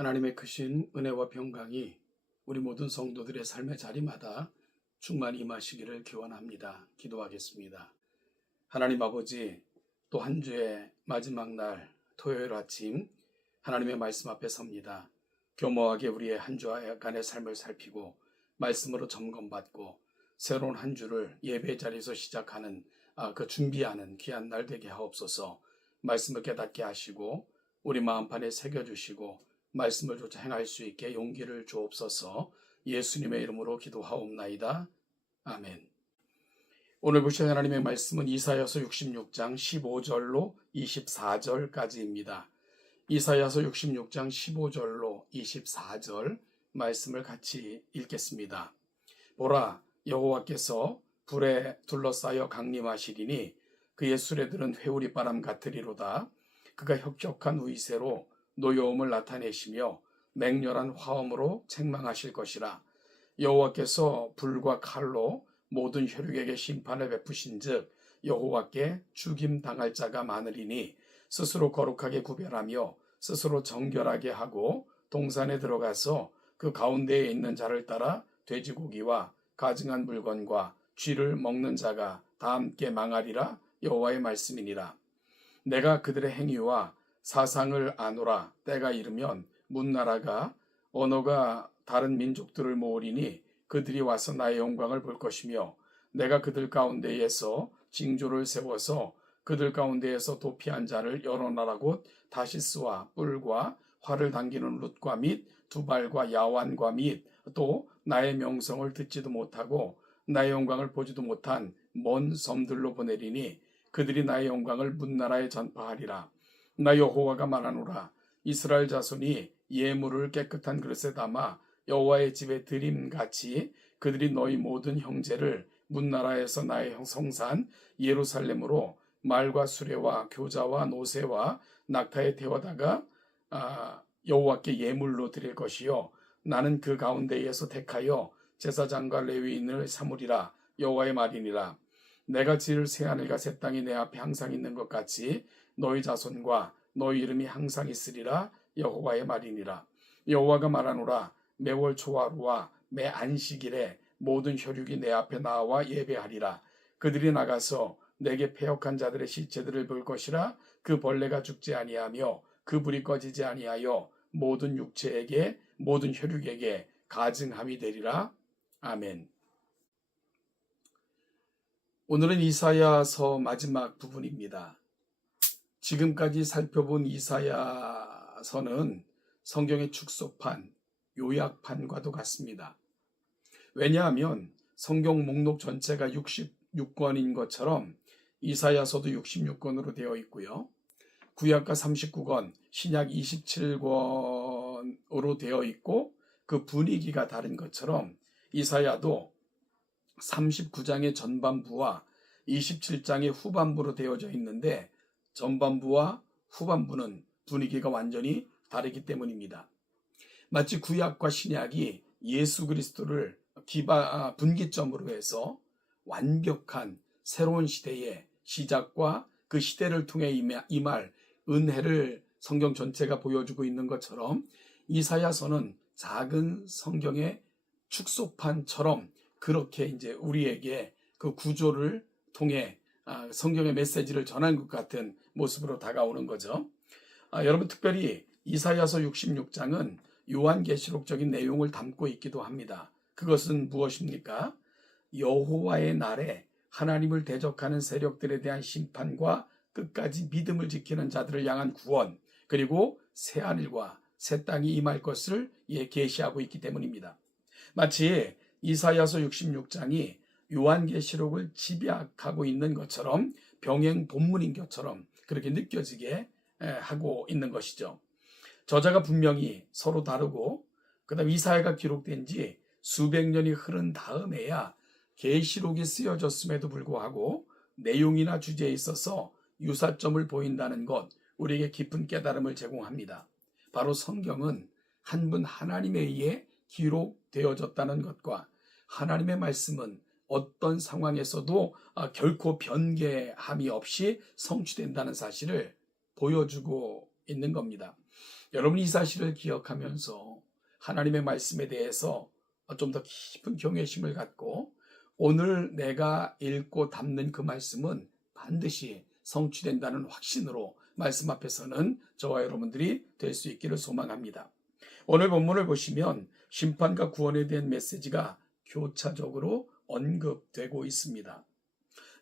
하나님의 크신 은혜와 평강이 우리 모든 성도들의 삶의 자리마다 충만히 임하시기를 기원합니다. 기도하겠습니다. 하나님 아버지, 또 한 주의 마지막 날 토요일 아침 하나님의 말씀 앞에 섭니다. 교모하게 우리의 한 주간의 삶을 살피고 말씀으로 점검받고 새로운 한 주를 예배 자리에서 시작하는 그 준비하는 귀한 날 되게 하옵소서. 말씀을 깨닫게 하시고 우리 마음판에 새겨주시고 말씀을 조차 행할 수 있게 용기를 주옵소서. 예수님의 이름으로 기도하옵나이다. 아멘. 오늘 보실 하나님의 말씀은 이사야서 66장 15절로 24절까지입니다. 이사야서 66장 15절로 24절 말씀을 같이 읽겠습니다. 보라, 여호와께서 불에 둘러싸여 강림하시리니 그의 수레들은 회오리바람 같으리로다. 그가 혁혁한 위세로 노여움을 나타내시며 맹렬한 화음으로 책망하실 것이라. 여호와께서 불과 칼로 모든 혈육에게 심판을 베푸신즉 여호와께 죽임 당할 자가 많으리니 스스로 거룩하게 구별하며 스스로 정결하게 하고 동산에 들어가서 그 가운데에 있는 자를 따라 돼지고기와 가증한 물건과 쥐를 먹는 자가 다 함께 망하리라. 여호와의 말씀이니라. 내가 그들의 행위와 사상을 아노라. 때가 이르면 문나라가 언어가 다른 민족들을 모으리니 그들이 와서 나의 영광을 볼 것이며 내가 그들 가운데에서 징조를 세워서 그들 가운데에서 도피한 자를 여러 나라 곧 다시스와 뿔과 활을 당기는 룻과 및 두발과 야완과 및 또 나의 명성을 듣지도 못하고 나의 영광을 보지도 못한 먼 섬들로 보내리니 그들이 나의 영광을 문나라에 전파하리라. 나 여호와가 말하노라. 이스라엘 자손이 예물을 깨끗한 그릇에 담아 여호와의 집에 드림같이 그들이 너희 모든 형제를 문나라에서 나의 성산 예루살렘으로 말과 수레와 교자와 노새와 낙타에 태워다가 여호와께 예물로 드릴 것이요 나는 그 가운데에서 택하여 제사장과 레위인을 삼으리라. 여호와의 말이니라. 내가 지을 새하늘과 새 땅이 내 앞에 항상 있는 것 같이 너희 자손과 너희 이름이 항상 있으리라. 여호와의 말이니라. 여호와가 말하노라. 매월 초하루와 매 안식일에 모든 혈육이 내 앞에 나와 예배하리라. 그들이 나가서 내게 패역한 자들의 시체들을 볼 것이라. 그 벌레가 죽지 아니하며 그 불이 꺼지지 아니하여 모든 육체에게 모든 혈육에게 가증함이 되리라. 아멘. 오늘은 이사야서 마지막 부분입니다. 지금까지 살펴본 이사야서는 성경의 축소판, 요약판과도 같습니다. 왜냐하면 성경 목록 전체가 66권인 것처럼 이사야서도 66권으로 되어 있고요. 구약가 39권, 신약 27권으로 되어 있고 그 분위기가 다른 것처럼 이사야도 39장의 전반부와 27장의 후반부로 되어져 있는데 전반부와 후반부는 분위기가 완전히 다르기 때문입니다. 마치 구약과 신약이 예수 그리스도를 분기점으로 해서 완벽한 새로운 시대의 시작과 그 시대를 통해 임할 은혜를 성경 전체가 보여주고 있는 것처럼 이사야서는 작은 성경의 축소판처럼 그렇게 이제 우리에게 그 구조를 통해 성경의 메시지를 전한 것 같은 모습으로 다가오는 거죠. 여러분, 특별히 이사야서 66장은 요한계시록적인 내용을 담고 있기도 합니다. 그것은 무엇입니까? 여호와의 날에 하나님을 대적하는 세력들에 대한 심판과 끝까지 믿음을 지키는 자들을 향한 구원, 그리고 새하늘과 새 땅이 임할 것을 계시하고 있기 때문입니다. 마치 이사야서 66장이 요한계시록을 집약하고 있는 것처럼 병행 본문인 것처럼 그렇게 느껴지게 하고 있는 것이죠. 저자가 분명히 서로 다르고 그다음 이사야가 기록된 지 수백 년이 흐른 다음에야 계시록이 쓰여졌음에도 불구하고 내용이나 주제에 있어서 유사점을 보인다는 것, 우리에게 깊은 깨달음을 제공합니다. 바로 성경은 한 분 하나님에 의해 기록되어졌다는 것과 하나님의 말씀은 어떤 상황에서도 결코 변개함이 없이 성취된다는 사실을 보여주고 있는 겁니다. 여러분이 이 사실을 기억하면서 하나님의 말씀에 대해서 좀 더 깊은 경외심을 갖고 오늘 내가 읽고 담는 그 말씀은 반드시 성취된다는 확신으로 말씀 앞에서는 저와 여러분들이 될 수 있기를 소망합니다. 오늘 본문을 보시면 심판과 구원에 대한 메시지가 교차적으로 언급되고 있습니다.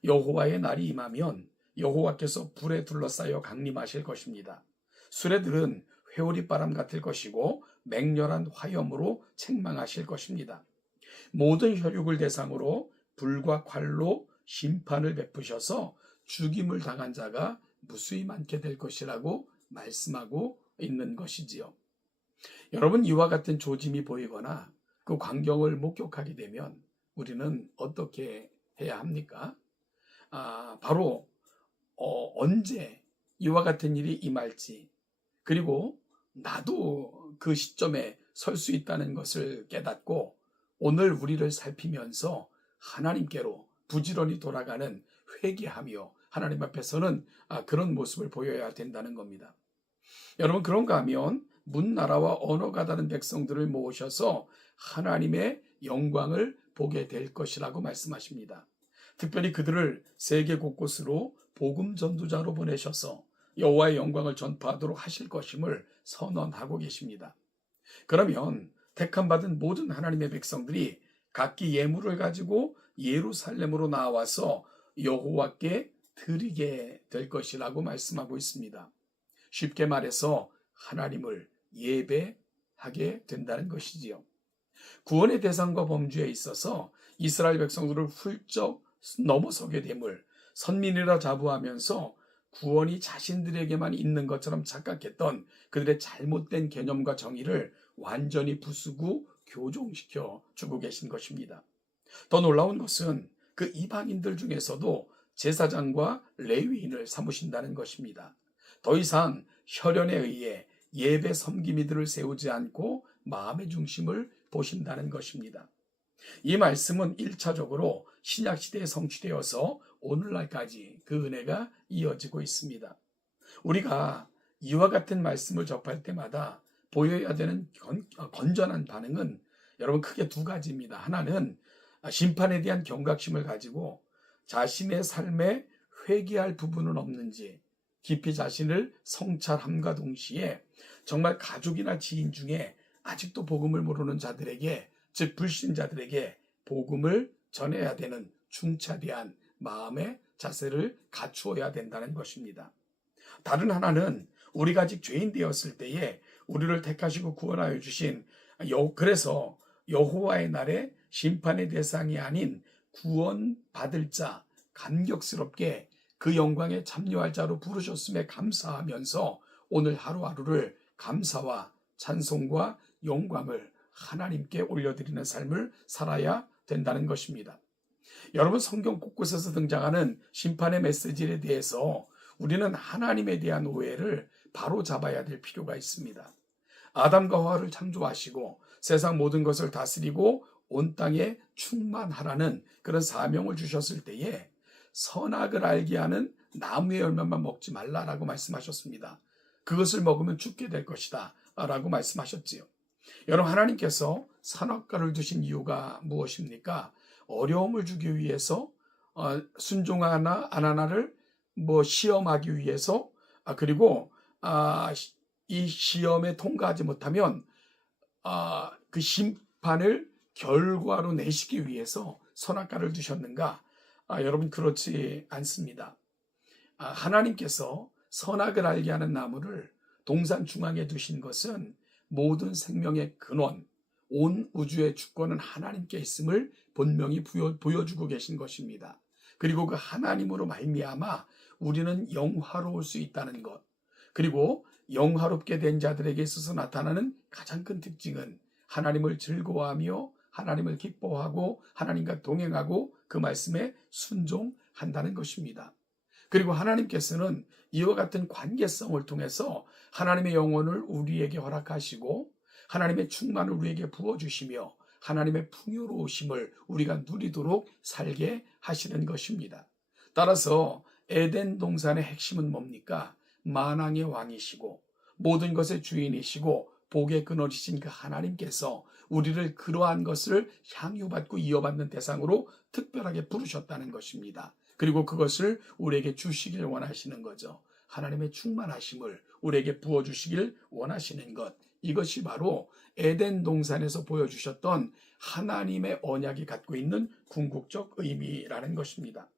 여호와의 날이 임하면 여호와께서 불에 둘러싸여 강림하실 것입니다. 수레들은 회오리바람 같을 것이고 맹렬한 화염으로 책망하실 것입니다. 모든 혈육을 대상으로 불과 칼로 심판을 베푸셔서 죽임을 당한 자가 무수히 많게 될 것이라고 말씀하고 있는 것이지요. 여러분, 이와 같은 조짐이 보이거나 그 광경을 목격하게 되면 우리는 어떻게 해야 합니까? 바로 언제 이와 같은 일이 임할지, 그리고 나도 그 시점에 설 수 있다는 것을 깨닫고 오늘 우리를 살피면서 하나님께로 부지런히 돌아가는 회개하며 하나님 앞에서는 그런 모습을 보여야 된다는 겁니다. 여러분, 그런가 하면 문나라와 언어가 다른 백성들을 모으셔서 하나님의 영광을 보게 될 것이라고 말씀하십니다. 특별히 그들을 세계 곳곳으로 복음 전도자로 보내셔서 여호와의 영광을 전파하도록 하실 것임을 선언하고 계십니다. 그러면 택함받은 모든 하나님의 백성들이 각기 예물을 가지고 예루살렘으로 나와서 여호와께 드리게 될 것이라고 말씀하고 있습니다. 쉽게 말해서 하나님을 예배하게 된다는 것이지요. 구원의 대상과 범주에 있어서 이스라엘 백성들을 훌쩍 넘어서게 됨을 선민이라 자부하면서 구원이 자신들에게만 있는 것처럼 착각했던 그들의 잘못된 개념과 정의를 완전히 부수고 교종시켜 주고 계신 것입니다. 더 놀라운 것은 그 이방인들 중에서도 제사장과 레위인을 삼으신다는 것입니다. 더 이상 혈연에 의해 예배 섬김이들을 세우지 않고 마음의 중심을 보신다는 것입니다. 이 말씀은 1차적으로 신약시대에 성취되어서 오늘날까지 그 은혜가 이어지고 있습니다. 우리가 이와 같은 말씀을 접할 때마다 보여야 되는 건전한 반응은 여러분 크게 두 가지입니다. 하나는 심판에 대한 경각심을 가지고 자신의 삶에 회개할 부분은 없는지 깊이 자신을 성찰함과 동시에 정말 가족이나 지인 중에 아직도 복음을 모르는 자들에게, 즉 불신자들에게 복음을 전해야 되는 중차대한 마음의 자세를 갖추어야 된다는 것입니다. 다른 하나는 우리가 아직 죄인 되었을 때에 우리를 택하시고 구원하여 주신 그래서 여호와의 날에 심판의 대상이 아닌 구원받을 자, 감격스럽게 그 영광에 참여할 자로 부르셨음에 감사하면서 오늘 하루하루를 감사와 찬송과 영광을 하나님께 올려드리는 삶을 살아야 된다는 것입니다. 여러분, 성경 곳곳에서 등장하는 심판의 메시지에 대해서 우리는 하나님에 대한 오해를 바로 잡아야 될 필요가 있습니다. 아담과 하와를 창조하시고 세상 모든 것을 다스리고 온 땅에 충만하라는 그런 사명을 주셨을 때에 선악을 알게 하는 나무의 열매만 먹지 말라라고 말씀하셨습니다. 그것을 먹으면 죽게 될 것이다 라고 말씀하셨지요. 여러분, 하나님께서 선악과를 두신 이유가 무엇입니까? 어려움을 주기 위해서 순종하나 안 하나를 시험하기 위해서, 그리고 이 시험에 통과하지 못하면 그 심판을 결과로 내시기 위해서 선악과를 두셨는가? 여러분, 그렇지 않습니다. 하나님께서 선악을 알게 하는 나무를 동산 중앙에 두신 것은 모든 생명의 근원, 온 우주의 주권은 하나님께 있음을 분명히 보여주고 계신 것입니다. 그리고 그 하나님으로 말미암아 우리는 영화로울 수 있다는 것, 그리고 영화롭게 된 자들에게 있어서 나타나는 가장 큰 특징은 하나님을 즐거워하며 하나님을 기뻐하고 하나님과 동행하고 그 말씀에 순종한다는 것입니다. 그리고 하나님께서는 이와 같은 관계성을 통해서 하나님의 영혼을 우리에게 허락하시고 하나님의 충만을 우리에게 부어주시며 하나님의 풍요로우심을 우리가 누리도록 살게 하시는 것입니다. 따라서 에덴 동산의 핵심은 뭡니까? 만왕의 왕이시고 모든 것의 주인이시고 복의 근원이신 그 하나님께서 우리를 그러한 것을 향유받고 이어받는 대상으로 특별하게 부르셨다는 것입니다. 그리고 그것을 우리에게 주시길 원하시는 거죠. 하나님의 충만하심을 우리에게 부어주시길 원하시는 것. 이것이 바로 에덴 동산에서 보여주셨던 하나님의 언약이 갖고 있는 궁극적 의미라는 것입니다.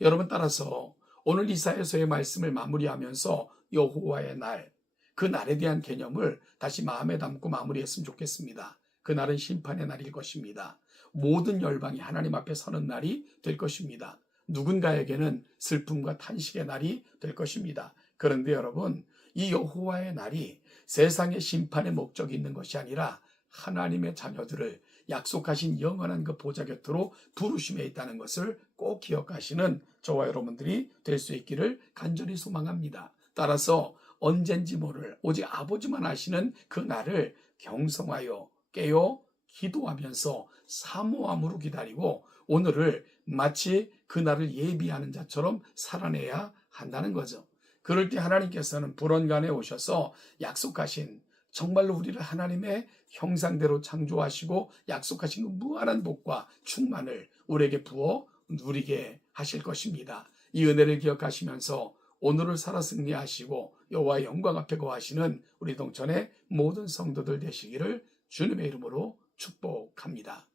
여러분, 따라서 오늘 이사야서의 말씀을 마무리하면서 여호와의 날, 그 날에 대한 개념을 다시 마음에 담고 마무리했으면 좋겠습니다. 그날은 심판의 날일 것입니다. 모든 열방이 하나님 앞에 서는 날이 될 것입니다. 누군가에게는 슬픔과 탄식의 날이 될 것입니다. 그런데 여러분, 이 여호와의 날이 세상의 심판의 목적이 있는 것이 아니라 하나님의 자녀들을 약속하신 영원한 그 보좌 곁으로 부르심에 있다는 것을 꼭 기억하시는 저와 여러분들이 될 수 있기를 간절히 소망합니다. 따라서 언젠지 모를 오직 아버지만 아시는 그 날을 경성하여 깨어 기도하면서 사모함으로 기다리고 오늘을 마치 그 날을 예비하는 자처럼 살아내야 한다는 거죠. 그럴 때 하나님께서는 불언간에 오셔서 약속하신, 정말로 우리를 하나님의 형상대로 창조하시고 약속하신 그 무한한 복과 충만을 우리에게 부어 누리게 하실 것입니다. 이 은혜를 기억하시면서 오늘을 살아 승리하시고 여호와의 영광 앞에 거하시는 우리 동천의 모든 성도들 되시기를 주님의 이름으로 축복합니다.